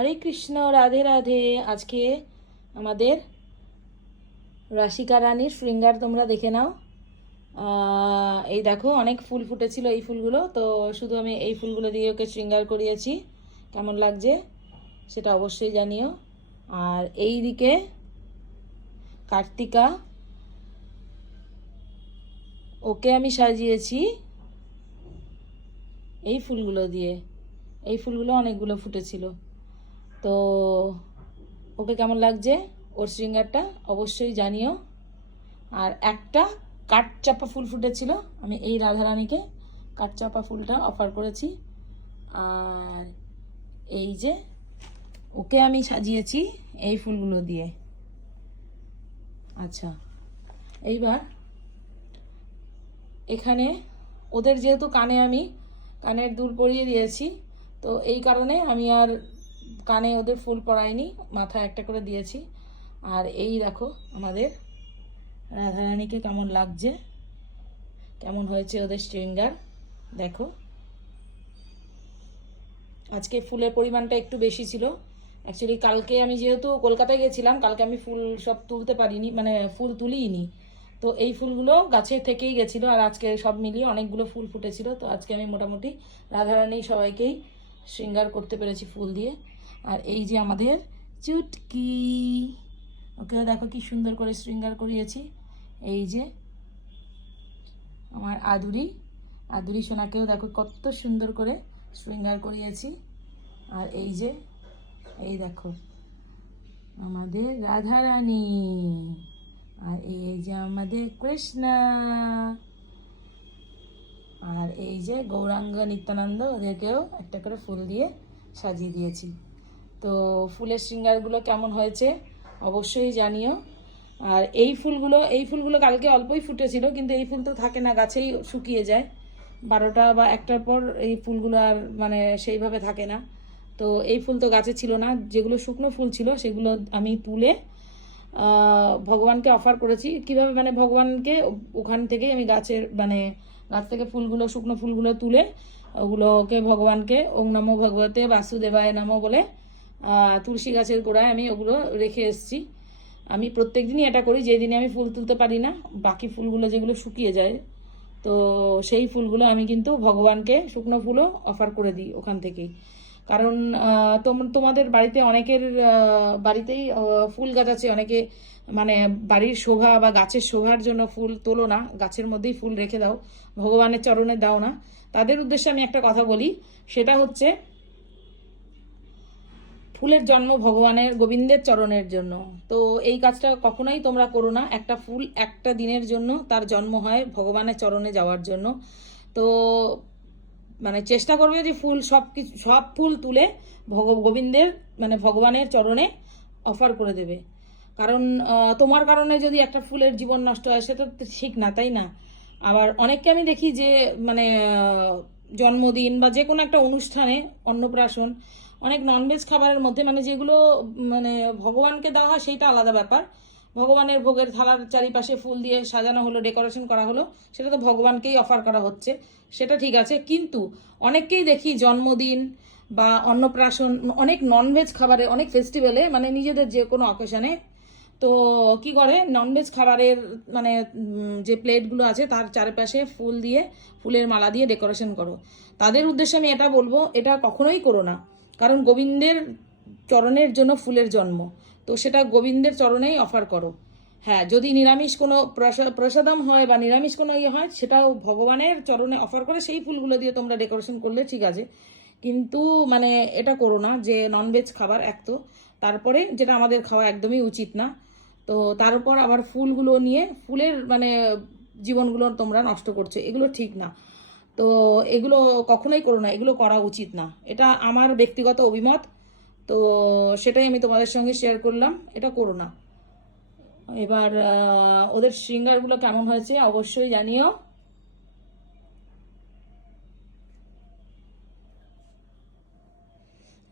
হরে কৃষ্ণ, রাধে রাধে। আজকে আমাদের রাশিকা রানীর শৃঙ্গার তোমরা দেখে নাও। এই দেখো, অনেক ফুল ফুটেছিল এই ফুলগুলো, তো শুধু আমি এই ফুলগুলো দিয়ে ওকে শৃঙ্গার করিয়েছি। কেমন লাগছে সেটা অবশ্যই জানিও। আর এই দিকে কার্তিকা, ওকে আমি সাজিয়েছি এই ফুলগুলো দিয়ে। এই ফুলগুলো অনেকগুলো ফুটেছিল, তো ওকে কেমন লাগছে ওর শৃঙ্গারটা অবশ্যই জানিও। আর একটা কাঠচাপা ফুল ফুটেছিল, আমি এই রাধারানীকে কাঠচাপা ফুলটা অফার করেছি। আর এই যে ওকে আমি সাজিয়েছি এই ফুলগুলো দিয়ে। আচ্ছা, এইবার এখানে ওদের যেহেতু কানে আমি কানের দুল পরিয়ে দিয়েছি, তো এই কারণে আমি আর কানে ওদের ফুল পরাইনি, মাথায় একটা করে দিয়েছি। আর এই দেখো আমাদের রাধারানীকে কেমন লাগছে, কেমন হয়েছে ওদের শৃঙ্গার দেখো। আজকে ফুলের পরিমাণটা একটু বেশি ছিল। অ্যাকচুয়ালি কালকে আমি যেহেতু কলকাতায় গেছিলাম, কালকে আমি ফুল সব তুলতে পারিনি, মানে ফুল তুলিনি। তো এই ফুলগুলো গাছে থেকেই গেছিলো, আর আজকে সব মিলিয়ে অনেকগুলো ফুল ফুটেছিল। তো আজকে আমি মোটামুটি রাধারানী সবাইকেই শৃঙ্গার করতে পেরেছি ফুল দিয়ে। আর এই যে আমাদের চুটকি, ওকেও দেখো কি সুন্দর করে শৃঙ্গার করিয়েছি। এই যে আমার আদুরি, আদুরি সোনাকেও দেখো কত সুন্দর করে শৃঙ্গার করিয়েছি। আর এই যে এই দেখো আমাদের রাধারানী, আর এই যে আমাদের কৃষ্ণা, আর এই যে গৌরাঙ্গ নিত্যানন্দ, ওদেরকেও একটা করে ফুল দিয়ে সাজিয়ে দিয়েছি। তো ফুলের শৃঙ্গারগুলো কেমন হয়েছে অবশ্যই জানিও। আর এই ফুলগুলো কালকে অল্পই ফুটেছিল, কিন্তু এই ফুল তো থাকে না, গাছেই শুকিয়ে যায় 12টা বা 1টার পর। এই ফুলগুলো আর মানে সেইভাবে থাকে না। তো এই ফুল তো গাছে ছিল না, যেগুলো শুকনো ফুল ছিল সেগুলো আমি তুলে ভগবানকে অফার করেছি। কিভাবে, মানে ভগবানকে ওখান থেকেই আমি গাছ থেকে ফুলগুলো, শুকনো ফুলগুলো তুলে ওগুলোকে ভগবানকে ওং নমো ভগবতে বাসুদেবায় নমো বলে তুলসী গাছের গোড়ায় আমি ওগুলো রেখে এসেছি। আমি প্রত্যেক দিনই এটা করি, যেদিনে আমি ফুল তুলতে পারি না, বাকি ফুলগুলো যেগুলো শুকিয়ে যায়, তো সেই ফুলগুলো আমি কিন্তু ভগবানকে শুকনো ফুলও অফার করে দিই ওখান থেকেই। কারণ তোমাদের বাড়িতে অনেকের বাড়িতেই ফুল গাছ আছে, অনেকে মানে বাড়ির শোভা বা গাছের শোভার জন্য ফুল তোলো না, গাছের মধ্যেই ফুল রেখে দাও, ভগবানের চরণে দাও না। তাদের উদ্দেশ্যে আমি একটা কথা বলি, সেটা হচ্ছে ফুলের জন্ম ভগবানের গোবিন্দের চরণের জন্য। তো এই কাজটা কখনোই তোমরা করো না। একটা ফুল একটা দিনের জন্য তার জন্ম হয় ভগবানের চরণে যাওয়ার জন্য। তো মানে চেষ্টা করবে যে সব ফুল তুলে গোবিন্দের মানে ভগবানের চরণে অফার করে দেবে। কারণ তোমার কারণে যদি একটা ফুলের জীবন নষ্ট হয় সেটা তো ঠিক না, তাই না? আবার অনেককে আমি দেখি যে মানে জন্মদিন বা যে কোনো একটা অনুষ্ঠানে, অন্নপ্রাশন, অনেক ননভেজ খাবারের মধ্যে মানে যেগুলো মানে ভগবানকে দেওয়া হয় সেইটা আলাদা ব্যাপার। ভগবানের ভোগের থালার চারিপাশে ফুল দিয়ে সাজানো হলো, ডেকোরেশন করা হলো, সেটা তো ভগবানকেই অফার করা হচ্ছে, সেটা ঠিক আছে। কিন্তু অনেককেই দেখি জন্মদিন বা অন্নপ্রাশন, অনেক ননভেজ খাবারে, অনেক ফেস্টিভ্যালে, মানে নিজেদের যে কোনো অকেশনে, তো কি করে ননভেজ খাবারের মানে যে প্লেটগুলো আছে তার চারপাশে ফুল দিয়ে, ফুলের মালা দিয়ে ডেকোরেশন করো। তাদের উদ্দেশ্যে আমি এটা বলবো, এটা কখনোই করো না। কারণ গোবিন্দের চরণের জন্য ফুলের জন্ম, তো সেটা গোবিন্দের চরণেই অফার করো। হ্যাঁ, যদি নিরামিষ কোনো প্রসাদম হয় বা নিরামিষ কোনো ইয়ে হয়, সেটাও ভগবানের চরণে অফার করে সেই ফুলগুলো দিয়ে তোমরা ডেকোরেশন করলে ঠিক আছে। কিন্তু মানে এটা করো না যে ননভেজ খাবার এক তো, তারপরে যেটা আমাদের খাওয়া একদমই উচিত না। তো তার উপর আবার ফুলগুলো নিয়ে ফুলের মানে জীবনগুলো তোমরা নষ্ট করছো, এগুলো ঠিক না। তো এগুলো কখনোই করো না, এগুলো করা উচিত না, এটা আমার ব্যক্তিগত অভিমত। তো সেটাই আমি তোমাদের সঙ্গে শেয়ার করলাম, এটা করো না। এবার ওদের শৃঙ্গারগুলো কেমন হয়েছে অবশ্যই জানিও।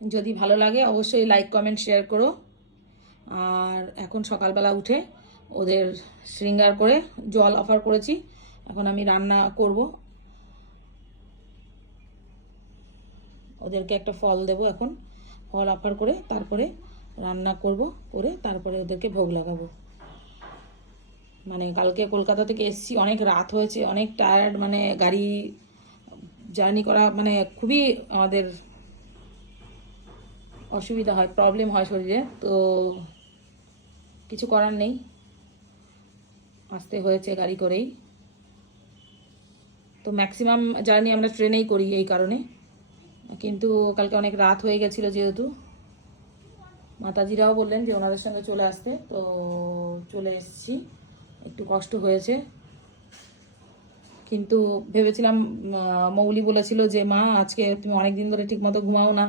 যদি ভালো লাগে অবশ্যই লাইক কমেন্ট শেয়ার করো। আর এখন সকালবেলা উঠে ওদের শৃঙ্গার করে জল অফার করেছি, এখন আমি রান্না করব, ওদেরকে একটা ফল দেব এখন। ফল অফার করে তারপরে রান্না করব, করে তারপরে ওদেরকে ভোগ লাগাবো। মানে কালকে কলকাতা থেকে এসেছি, অনেক রাত হয়েছে, অনেক টায়ার্ড, মানে গাড়ি জার্নি করা মানে খুবই আমাদের অসুবিধা হয়, প্রবলেম হয় শরীরে, তো কিছু করার নেই, আসতে হয়েছে গাড়ি করেই। তো ম্যাক্সিমাম জার্নি আমরা ট্রেনেই করি এই কারণে, কিন্তু কালকে অনেক রাত হয়ে গেছিলো যেহেতু, মাতাজিরাও বললেন যে ওনাদের সঙ্গে চলে আসতে, তো চলে এসেছি। একটু কষ্ট হয়েছে, কিন্তু ভেবেছিলাম, মৌলি বলেছিল যে মা আজকে তুমি অনেক দিন ধরে ঠিকমতো ঘুমাও না,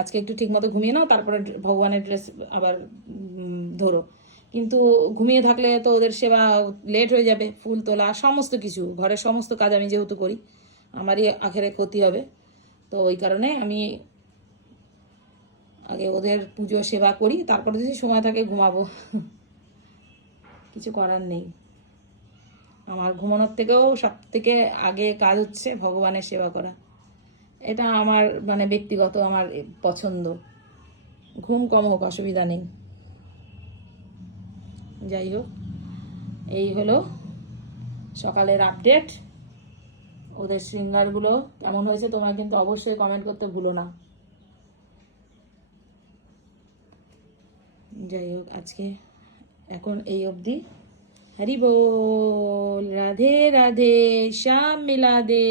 আজকে একটু ঠিকমতো ঘুমিয়ে নাও, তারপরে ভগবানের ড্রেস আবার ধরো। কিন্তু ঘুমিয়ে থাকলে তো ওদের সেবা লেট হয়ে যাবে, ফুল তোলা সমস্ত কিছু, ঘরের সমস্ত কাজ আমি যেহেতু করি, আমারই আখেরে ক্ষতি হবে। তো ওই কারণে আমি আগে ওদের পুজো সেবা করি, তারপরে যদি সময় থাকে ঘুমাবো। কিছু করার নেই। আমার ঘুমানোর থেকেও সব থেকে আগে কাজ হচ্ছে ভগবানের সেবা করা। এটা আমার মানে ব্যক্তিগত আমার পছন্দ। ঘুম কম হোক অসুবিধা নেই। যাই হোক, এই হলো সকালের আপডেট। ওদের শৃঙ্গারগুলো কেমন হয়েছে তোমরা কিন্তু অবশ্যই কমেন্ট করতে ভুলো না। যাই হোক, আজকে এখন এই অবধি। হরি বল, রাধে রাধে, শ্যাম মিলা দে।